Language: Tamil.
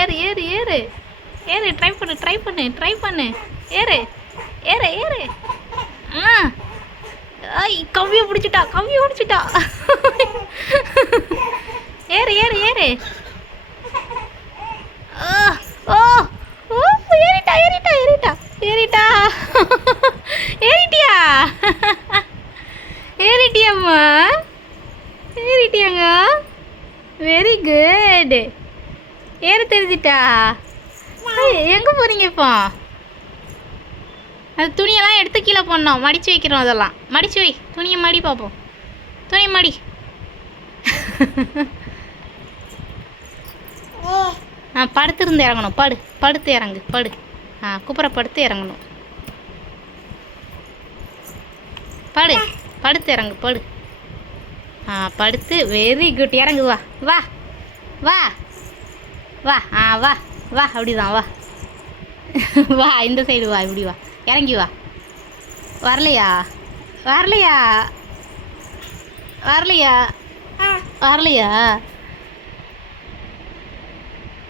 ஏறு ஏறு ஏறு ஏறு. ட்ரை பண்ணு ட்ரை பண்ணு ட்ரை பண்ணு. ஏறு ஏறு ஏறு. ஆ ஐய் கவ்வியை பிடிச்சிட்டா கவ்வியை பிடிச்சிட்டா. ஏறு ஏறு ஏறு. ஓ ஓ ஏறிட்டா ஏறிட்டா ஏறிட்டா ஏறிட்டா. ஏறிட்டியா ஏறிட்டியாம்மா ஏறிட்டியாங்க. Very good. ஏற தெரிஞ்சிட்டா. எங்கே போகிறீங்க இப்போ? அது துணியெல்லாம் எடுத்து கீழே போடணும். மடித்து வைக்கிறோம். அதெல்லாம் மடித்து வை. துணியை மடி பார்ப்போம். துணி மடி. படுத்துருந்து இறங்கணும். படுத்து இறங்கு. குப்புற படுத்து இறங்கணும். படுத்து இறங்கு. படுத்து. Very good. இறங்கு. வா வா வா வா. வா வா. அப்படிதான் வா. வா இந்த சைடு வா. இப்படி வா. இறங்கி வா. வரலையா வரலையா வரலையா வரலையா.